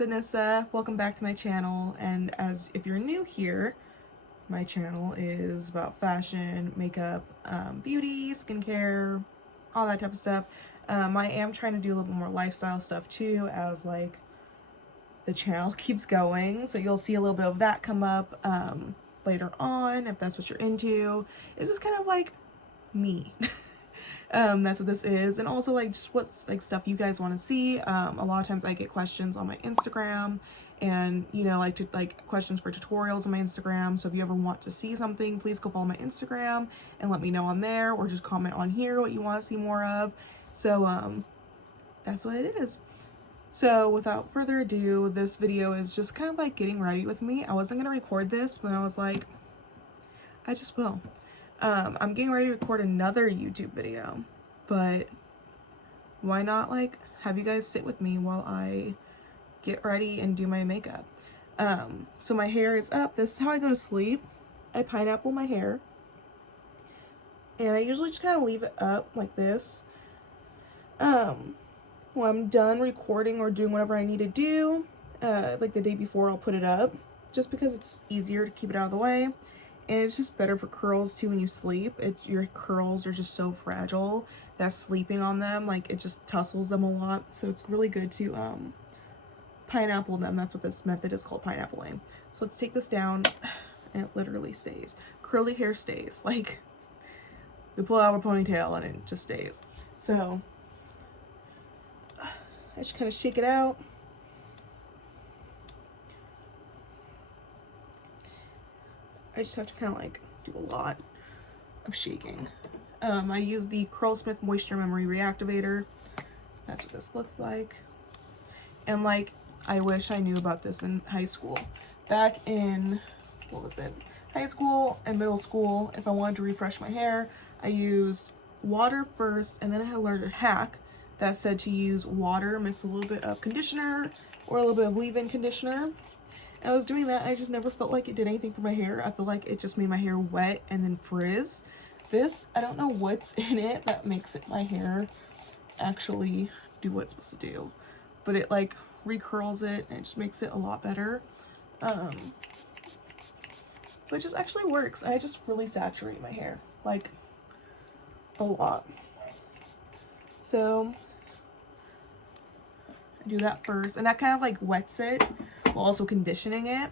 it's Anissa. Welcome back to my channel, and if you're new here, my channel is about fashion, makeup, beauty, skincare, all that type of stuff. I am trying to do a little bit more lifestyle stuff too, as like the channel keeps going, so you'll see a little bit of that come up later on if that's what you're into. It's just kind of like me. That's what this is, and also like just what's like stuff you guys want to see. A lot of times I get questions on my Instagram, and like questions for tutorials on my Instagram. So if you ever want to see something, please go follow my Instagram and let me know on there, or just comment on here what you want to see more of. So that's what it is. So without further ado, this video is just kind of like getting ready with me. I wasn't gonna record this, but I was like, I just will. I'm getting ready to record another YouTube video, but why not like have you guys sit with me while I get ready and do my makeup. So my hair is up. This is how I go to sleep. I pineapple my hair, and I usually just kind of leave it up like this. When I'm done recording or doing whatever I need to do, like the day before, I'll put it up just because it's easier to keep it out of the way. And it's just better for curls too when you sleep. Your curls are just so fragile that sleeping on them, like, it just tussles them a lot. So it's really good to pineapple them. That's what this method is called, pineappling. So let's take this down, and it literally stays. Curly hair stays. Like, we pull out a ponytail and it just stays. So I just kind of shake it out. I just have to kind of like do a lot of shaking. I use the Curlsmith Moisture Memory Reactivator. That's what this looks like. And like, I wish I knew about this in high school. Back in, what was it? High school and middle school, if I wanted to refresh my hair, I used water first, and then I had learned a hack that said to use water, mix a little bit of conditioner or a little bit of leave-in conditioner. I was doing that. I just never felt like it did anything for my hair. I feel like it just made my hair wet and then frizz. This, I don't know what's in it that makes my hair actually do what it's supposed to do, but it like recurls it and it just makes it a lot better. But it just actually works. I just really saturate my hair like a lot. So I do that first, and that kind of like wets it while also conditioning it.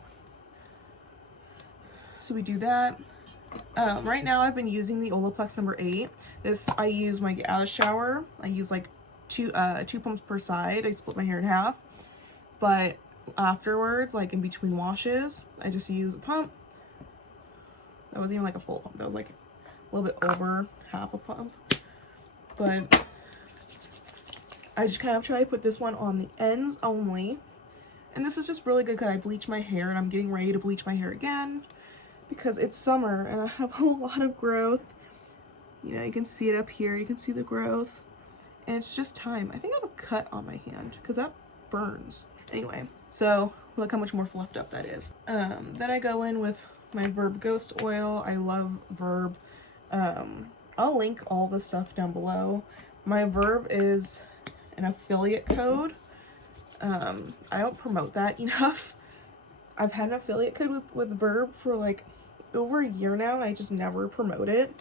So we do that. Right now I've been using the Olaplex number 8. This I use when I get out of the shower. I use like two pumps per side. I split my hair in half. But afterwards, like in between washes, I just use a pump. That wasn't even like a full pump. That was like a little bit over half a pump. But I just kind of try to put this one on the ends only. And this is just really good because I bleach my hair, and I'm getting ready to bleach my hair again because it's summer and I have a lot of growth. You know, you can see it up here. You can see the growth. And it's just time. I think I have a cut on my hand because that burns. Anyway, so look how much more fluffed up that is. Then I go in with my Verb Ghost Oil. I love Verb. I'll link all the stuff down below. My Verb is an affiliate code. I don't promote that enough. I've had an affiliate code with Verb for like over a year now, and I just never promote it.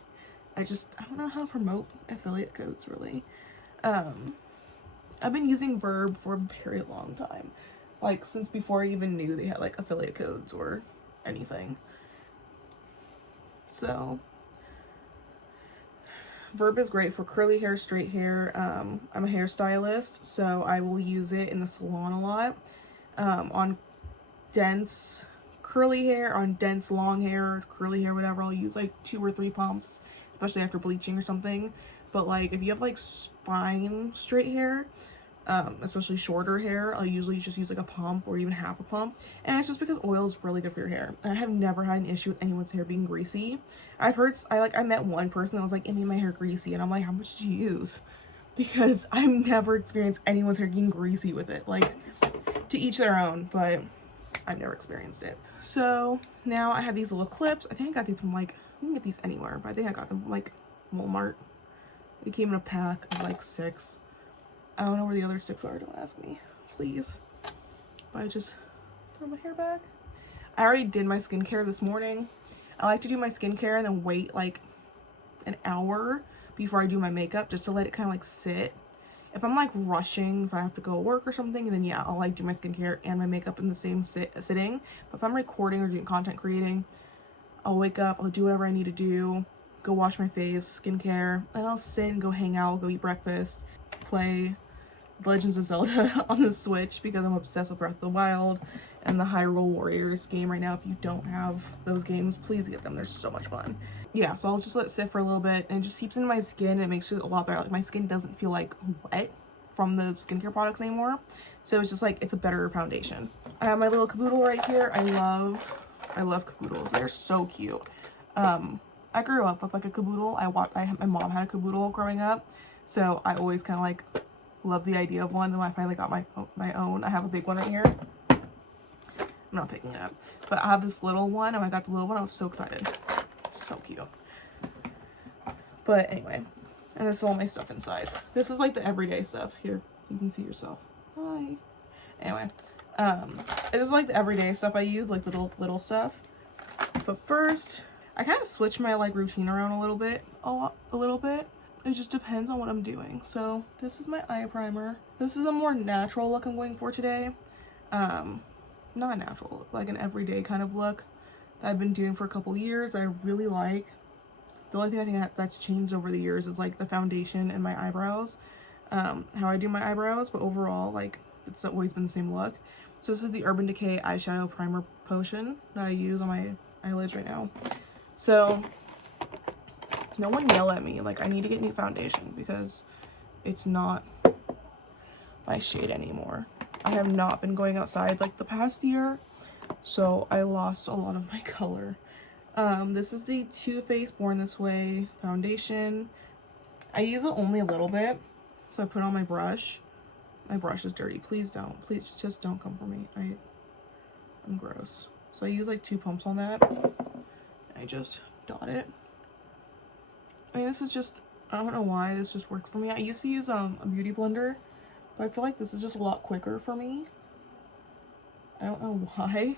I don't know how to promote affiliate codes really. I've been using Verb for a very long time, like since before I even knew they had like affiliate codes or anything. So Verb is great for curly hair, straight hair. I'm a hairstylist, so I will use it in the salon a lot. On dense curly hair, on dense long hair, curly hair, whatever, I'll use like 2 or 3 pumps, especially after bleaching or something. But like if you have like fine straight hair, especially shorter hair, I'll usually just use like a pump or even half a pump. And it's just because oil is really good for your hair. And I have never had an issue with anyone's hair being greasy. I met one person that was like, it made my hair greasy, and I'm like, how much do you use? Because I've never experienced anyone's hair getting greasy with it. Like, to each their own, but I've never experienced it. So now I have these little clips. I think I got these from like, you can get these anywhere, but I think I got them from like Walmart. It came in a pack of like 6. I don't know where the other 6 are, don't ask me, please. I just throw my hair back. I already did my skincare this morning. I like to do my skincare and then wait like an hour before I do my makeup, just to let it kind of like sit. If I'm like rushing, if I have to go to work or something, then yeah, I'll like do my skincare and my makeup in the same sitting. But if I'm recording or doing content creating, I'll wake up, I'll do whatever I need to do, go wash my face, skincare, and I'll sit and go hang out, go eat breakfast, play Legends of Zelda on the Switch because I'm obsessed with Breath of the Wild and the Hyrule Warriors game right now. If you don't have those games, please get them. They're so much fun. Yeah, so I'll just let it sit for a little bit, and it just seeps into my skin and it makes it a lot better. Like, my skin doesn't feel like wet from the skincare products anymore. So it's just like, it's a better foundation. I have my little caboodle right here. I love caboodles. They're so cute. I grew up with like a caboodle. My mom had a caboodle growing up, so I always kind of like love the idea of one. Then when I finally got my own, I have a big one right here. I'm not picking it up, but I have this little one, and when I got the little one, I was so excited. So cute. But anyway, and that's all my stuff inside. This is like the everyday stuff. Here, you can see yourself. Hi. Anyway, it is like the everyday stuff I use, like little stuff. But first, I kind of switch my like routine around a little bit. It just depends on what I'm doing. So this is my eye primer. This is a more natural look I'm going for today. Not natural, like an everyday kind of look that I've been doing for a couple years. I really like. The only thing I think that's changed over the years is like the foundation and my eyebrows, how I do my eyebrows. But overall, like, it's always been the same look. So this is the Urban Decay Eyeshadow Primer Potion that I use on my eyelids right now. So no one yell at me, like I need to get new foundation because it's not my shade anymore. I have not been going outside like the past year, so I lost a lot of my color. This is the Too Faced Born This Way foundation. I use it only a little bit, so I put on my brush. My brush is dirty. Please just don't come for me. I'm gross. So I use like 2 pumps on that. I just dot it. I mean, this is just, I don't know why this just works for me. I used to use a beauty blender, but I feel like this is just a lot quicker for me. I don't know why.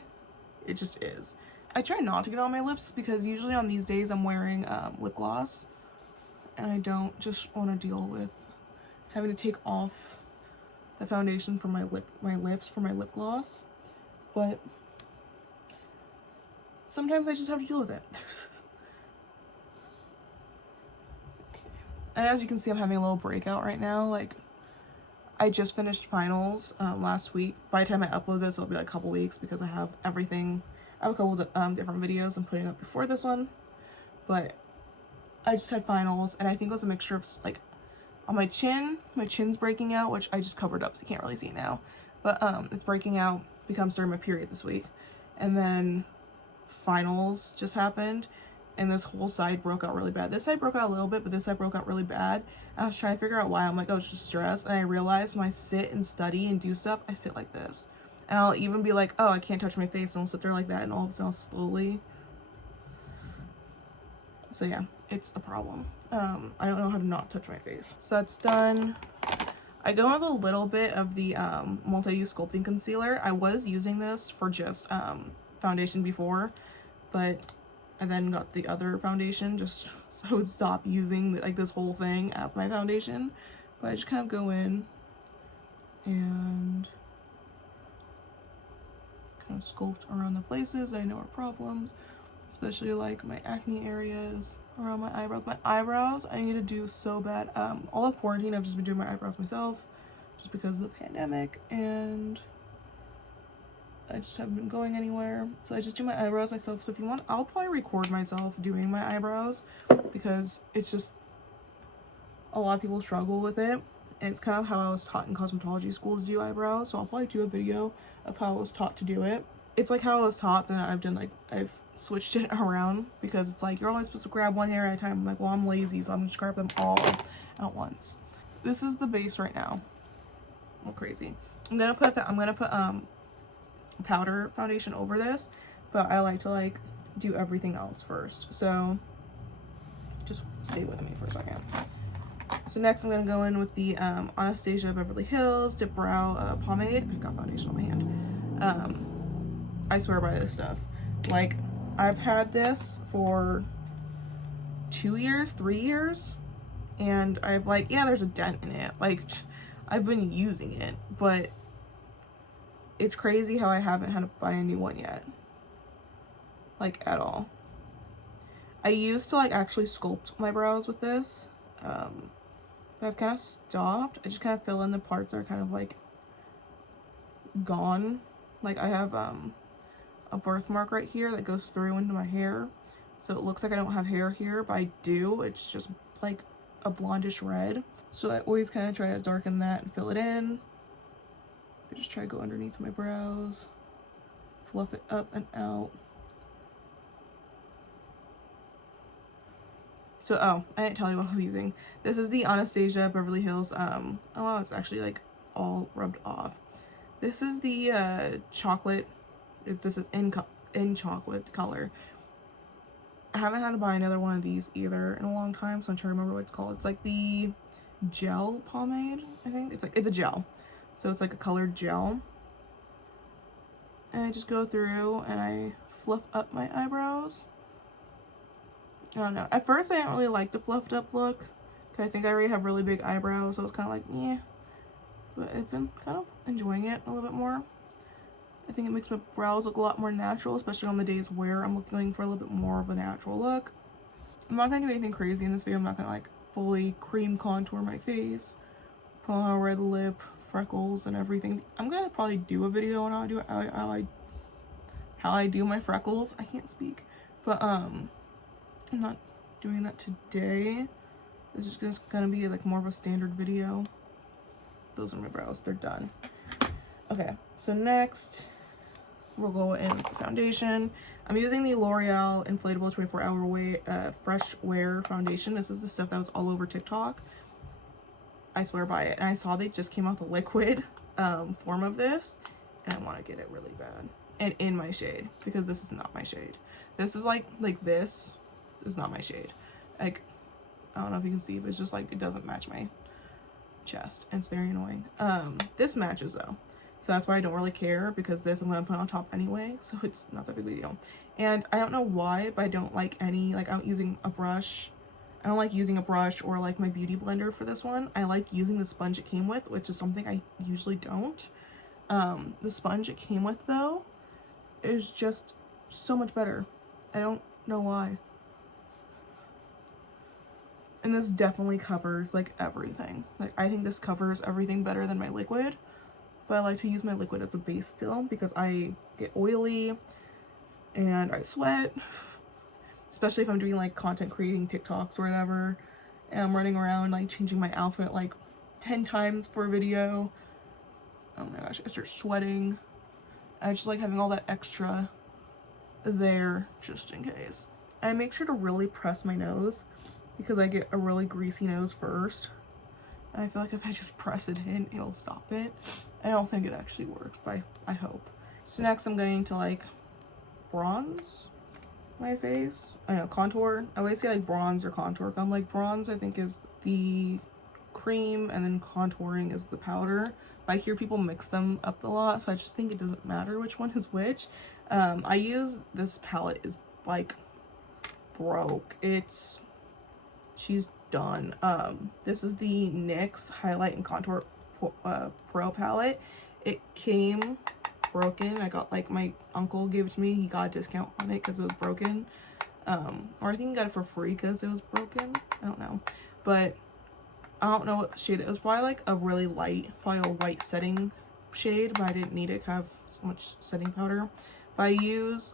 It just is. I try not to get on my lips because usually on these days I'm wearing lip gloss, and I don't just want to deal with having to take off the foundation from my lips for my lip gloss. But sometimes I just have to deal with it. And as you can see, I'm having a little breakout right now. Like, I just finished finals last week. By the time I upload this, it'll be like a couple weeks because I have everything. I have a couple of different videos I'm putting up before this one. But I just had finals, and I think it was a mixture of like on my chin's breaking out, which I just covered up so you can't really see it now. But it's breaking out because I'm starting my period this week. And then finals just happened, and this whole side broke out really bad. This side broke out a little bit, but this side broke out really bad. I was trying to figure out why. I'm like, oh, it's just stress. And I realized when I sit and study and do stuff, I sit like this. And I'll even be like, oh, I can't touch my face, and I'll sit there like that, and all of a sudden I'll slowly. So yeah, it's a problem. I don't know how to not touch my face. So that's done. I go with a little bit of the multi-use sculpting concealer. I was using this for just foundation before, but I then got the other foundation just so I would stop using like this whole thing as my foundation. But I just kind of go in and kind of sculpt around the places I know are problems, especially like my acne areas, around my eyebrows. My eyebrows, I need to do so bad. All of quarantine, I've just been doing my eyebrows myself just because of the pandemic, and I just haven't been going anywhere. So I just do my eyebrows myself. So if you want, I'll probably record myself doing my eyebrows because it's just, a lot of people struggle with it. And it's kind of how I was taught in cosmetology school to do eyebrows. So I'll probably do a video of how I was taught to do it. It's like how I was taught, then I've switched it around because it's like, you're only supposed to grab one hair at a time. I'm like, well, I'm lazy, so I'm just grab them all at once. This is the base right now. I'm crazy. I'm gonna put powder foundation over this, but I like to like do everything else first. So just stay with me for a second. So next I'm gonna go in with the Anastasia Beverly Hills Dip Brow Pomade. I got foundation on my hand. I swear by this stuff. Like, I've had this for 2 years, 3 years, and I've like, yeah, there's a dent in it. Like, I've been using it, but it's crazy how I haven't had to buy a new one yet. Like, at all. I used to like actually sculpt my brows with this, but I've kind of stopped. I just kind of fill in the parts that are kind of like gone. Like, I have a birthmark right here that goes through into my hair, so it looks like I don't have hair here, but I do. It's just like a blondish red, so I always kind of try to darken that and fill it in. I just try to go underneath my brows, fluff it up and out. So, oh, I didn't tell you what I was using. This is the Anastasia Beverly Hills, oh, it's actually like all rubbed off. This is the chocolate, this is in chocolate color. I haven't had to buy another one of these either in a long time, so I'm trying to remember what it's called. It's like the gel pomade, I think. It's a gel. So it's like a colored gel. And I just go through and I fluff up my eyebrows. I don't know. At first I didn't really like the fluffed up look, because I think I already have really big eyebrows, so I was kind of like, yeah. But I've been kind of enjoying it a little bit more. I think it makes my brows look a lot more natural, especially on the days where I'm looking for a little bit more of a natural look. I'm not going to do anything crazy in this video. I'm not going to like fully cream contour my face, put on a red lip, freckles, and everything. I'm going to probably do a video on how I do my freckles. I can't speak. But I'm not doing that today. It's just going to be like more of a standard video. Those are my brows. They're done. Okay, so next we'll go in with the foundation. I'm using the L'Oreal Inflatable 24-Hour Fresh Wear Foundation. This is the stuff that was all over TikTok. I swear by it. And I saw they just came out the liquid form of this, and I want to get it really bad. And in my shade, because this is not my shade. This is like this is not my shade. Like, I don't know if you can see, but it's just like, it doesn't match my chest, and it's very annoying. This matches though. So that's why I don't really care, because this I'm going to put on top anyway, so it's not that big of a deal. And I don't know why, but I don't like any, like, I'm using a brush. I don't like using a brush or like my beauty blender for this one. I like using the sponge it came with, which is something I usually don't. The sponge it came with though is just so much better. I don't know why. And this definitely covers like everything. Like, I think this covers everything better than my liquid. But I like to use my liquid as a base still, because I get oily and I sweat, especially if I'm doing like content creating TikToks or whatever, and I'm running around like changing my outfit like 10 times for a video. Oh my gosh, I start sweating. I just like having all that extra there just in case. I make sure to really press my nose, because I get a really greasy nose first. And I feel like if I just press it in, it'll stop it. I don't think it actually works, but I hope. So next I'm going to like bronze my face. I know, contour. I always say like bronze or contour. I'm like, bronze I think is the cream, and then contouring is the powder. But I hear people mix them up a lot, so I just think it doesn't matter which one is which. I use this palette is like broke. She's done. This is the NYX Highlight and Contour Pro palette. It came broken. I got, like, my uncle gave it to me. He got a discount on it because it was broken. Or I think he got it for free because it was broken. I don't know. But I don't know what shade it was. Probably like a really light, probably a white setting shade, but I didn't need it to have so much setting powder. But I use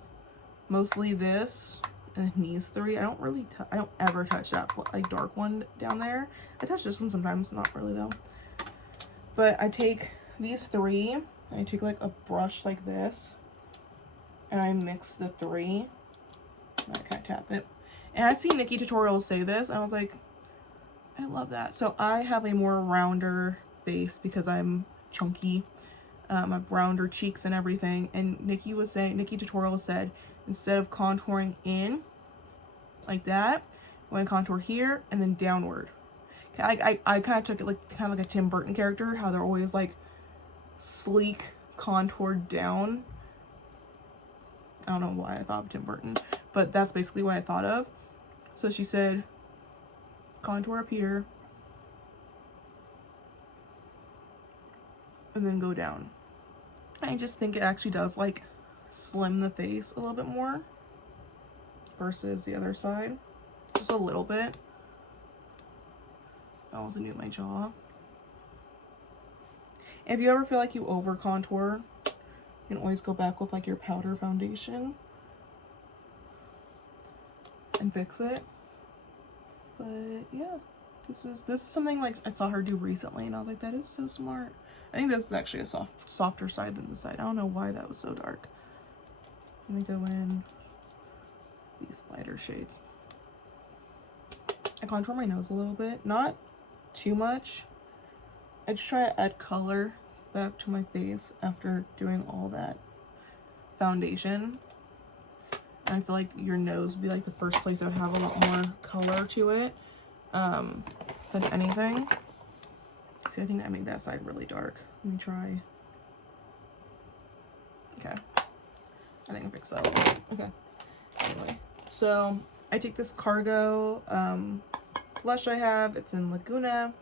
mostly this and these three. I don't ever touch that like dark one down there. I touch this one sometimes, not really though. But I take these three, and I take like a brush like this, and I mix the three. I kind of tap it. And I'd seen Nikki tutorials say this, and I was like, I love that. So I have a more rounder face because I'm chunky. I have rounder cheeks and everything. And Nikki tutorial said, instead of contouring in like that, I'm going to contour here and then downward. I kind of took it like kind of like a Tim Burton character, how they're always like sleek contoured down. I don't know why I thought of Tim Burton, but that's basically what I thought of. So she said, contour up here, and then go down. I just think it actually does like slim the face a little bit more versus the other side, just a little bit. I also do my jaw. If you ever feel like you over contour, you can always go back with like your powder foundation and fix it. But yeah, this is something like I saw her do recently, and I was like, that is so smart. I think this is actually a softer side than the side. I don't know why that was so dark. Let me go in these lighter shades. I contour my nose a little bit, not too much. I just try to add color back to my face after doing all that foundation. And I feel like your nose would be like the first place that would have a lot more color to it than anything. See, I think I made that side really dark. Let me try. Okay. I think I fixed that a little. Okay. Anyway, so I take this Cargo blush I have. It's in Laguna.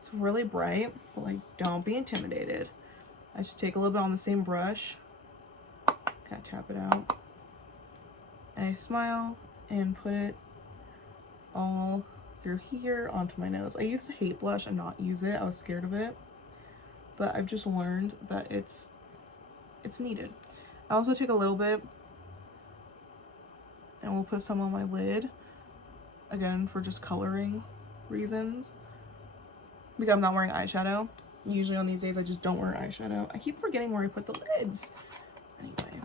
It's really bright, but like, don't be intimidated. I just take a little bit on the same brush, kind of tap it out, and I smile and put it all through here onto my nose. I used to hate blush and not use it. I was scared of it, but I've just learned that it's needed. I also take a little bit and we'll put some on my lid, again for just coloring reasons, because I'm not wearing eyeshadow. Usually on these days I just don't wear eyeshadow. I keep forgetting where I put the lids. Anyway,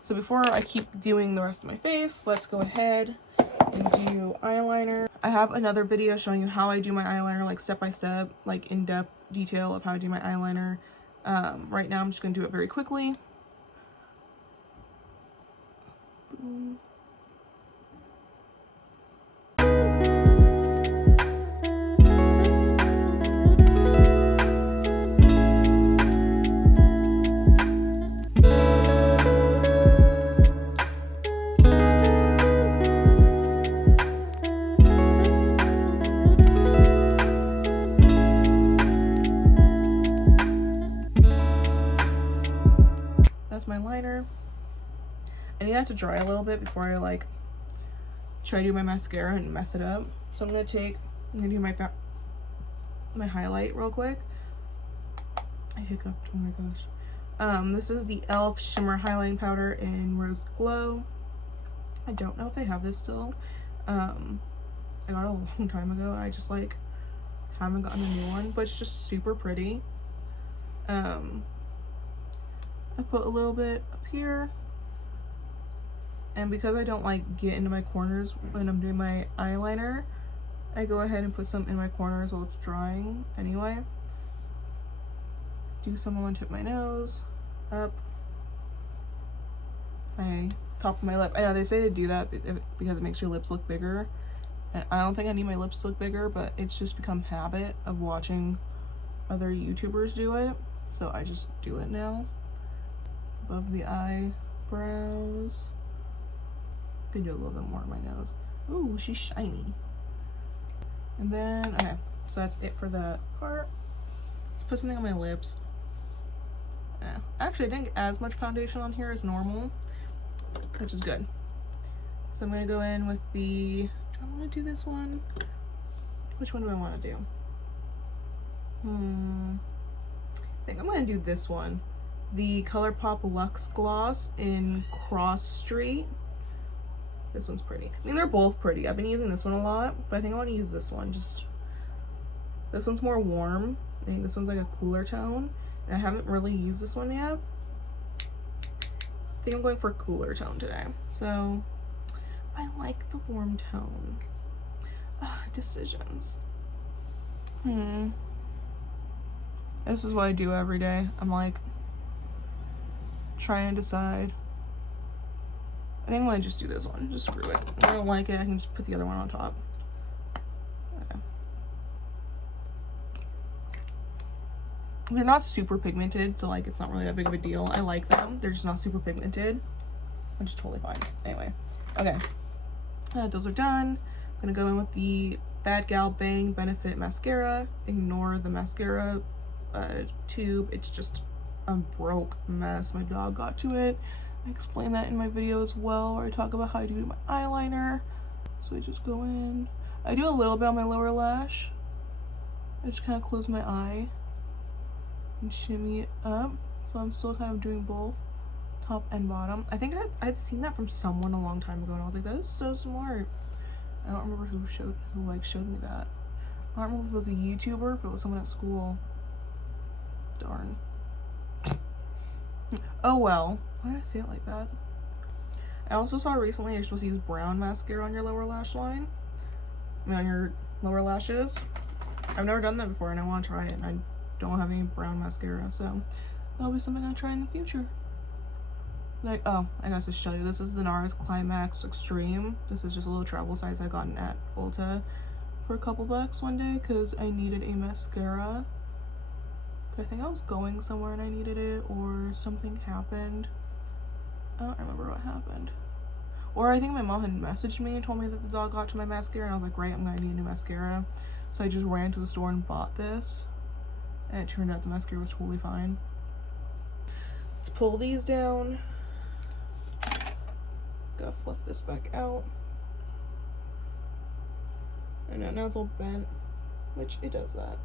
so before I keep doing the rest of my face, let's go ahead and do eyeliner. I have another video showing you how I do my eyeliner, like step by step, like in-depth detail of how I do my eyeliner. Right now I'm just going to do it very quickly. Boom. That's my liner. I need that to dry a little bit before I like try to do my mascara and mess it up. So I'm gonna do my highlight real quick. I hiccuped, oh my gosh. This is the e.l.f. Shimmer Highlighting Powder in Rose Glow. I don't know if they have this still. I got it a long time ago and I just like haven't gotten a new one, but it's just super pretty. I put a little bit up here, and because I don't like get into my corners when I'm doing my eyeliner, I go ahead and put some in my corners while it's drying anyway. Do some on the tip of my nose, up my top of my lip. I know they say to do that because it makes your lips look bigger, and I don't think I need my lips to look bigger, but it's just become habit of watching other YouTubers do it, so I just do it now. Above the eyebrows. Could do a little bit more on my nose. Ooh, she's shiny. And then, okay, so that's it for that part. Let's put something on my lips. Actually, I didn't get as much foundation on here as normal, which is good. So I'm gonna go in with the, do I wanna do this one? Which one do I wanna do? I think I'm gonna do this one. The Colourpop Luxe Gloss in Cross Street. This one's pretty. I mean, they're both pretty. I've been using this one a lot, but I think I want to use this one. Just, this one's more warm. I think this one's like a cooler tone, and I haven't really used this one yet. I think I'm going for a cooler tone today. So, I like the warm tone. Decisions. This is what I do every day. I'm like, try and decide. I think I'm gonna just do this one. Just screw it. If I don't like it, I can just put the other one on top. Okay. They're not super pigmented, so like it's not really that big of a deal. I like them. They're just not super pigmented, which is totally fine. Anyway, okay. Those are done. I'm gonna go in with the Bad Gal Bang Benefit Mascara. Ignore the mascara tube. It's just a broke mess. My dog got to it. I explain that in my video as well, where I talk about how I do my eyeliner. So I just go in. I do a little bit on my lower lash. I just kind of close my eye and shimmy it up. So I'm still kind of doing both top and bottom. I think I'd seen that from someone a long time ago, and I was like, that is so smart. I don't remember who showed me that. I don't remember if it was a YouTuber or if it was someone at school. Darn. Oh well. Why did I say it like that? I also saw recently you're supposed to use brown mascara on your lower lash line. I mean, on your lower lashes. I've never done that before and I want to try it, and I don't have any brown mascara, so that'll be something I'll try in the future. Like, oh, I gotta just show you. This is the Nars Climax Extreme. This is just a little travel size I gotten at Ulta for a couple bucks one day because I needed a mascara. I think I was going somewhere and I needed it, or something happened. I don't remember what happened. Or I think my mom had messaged me and told me that the dog got to my mascara, and I was like, great, I'm gonna need a new mascara. So I just ran to the store and bought this, and it turned out the mascara was totally fine. Let's pull these down. Gotta fluff this back out. I know, now it's all bent, which it does that.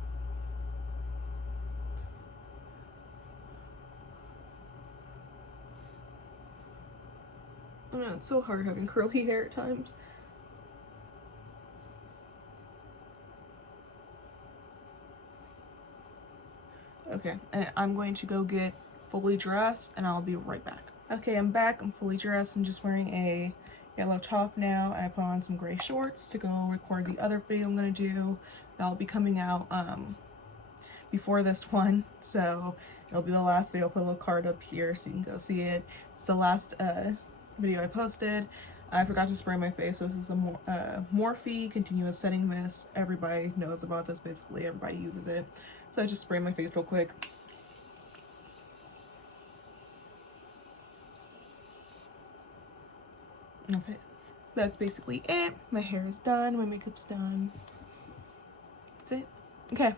I know, it's so hard having curly hair at times. Okay, and I'm going to go get fully dressed and I'll be right back. Okay, I'm back. I'm fully dressed. I'm just wearing a yellow top now, and I put on some gray shorts to go record the other video I'm gonna do. That'll be coming out before this one, so it'll be the last video. I'll put a little card up here so you can go see it. It's the last video I posted. I forgot to spray my face, so this is the Morphe Continuous Setting Mist. Everybody knows about this, basically. Everybody uses it. So I just spray my face real quick. That's it. That's basically it. My hair is done. My makeup's done. That's it. Okay.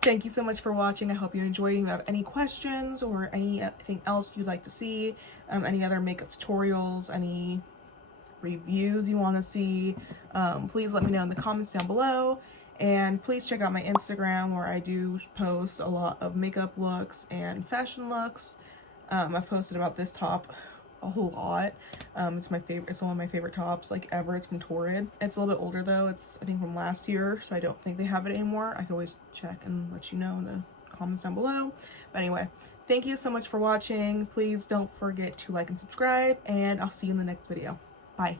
Thank you so much for watching. I hope you enjoyed. If you have any questions or anything else you'd like to see, any other makeup tutorials, any reviews you want to see, please let me know in the comments down below. And please check out my Instagram, where I do post a lot of makeup looks and fashion looks. I've posted about this top a whole lot. It's my favorite. It's one of my favorite tops like ever. It's from Torrid. It's a little bit older though. It's I think from last year, so I don't think they have it anymore. I can always check and let you know in the comments down below. But anyway, thank you so much for watching. Please don't forget to like and subscribe, and I'll see you in the next video. Bye.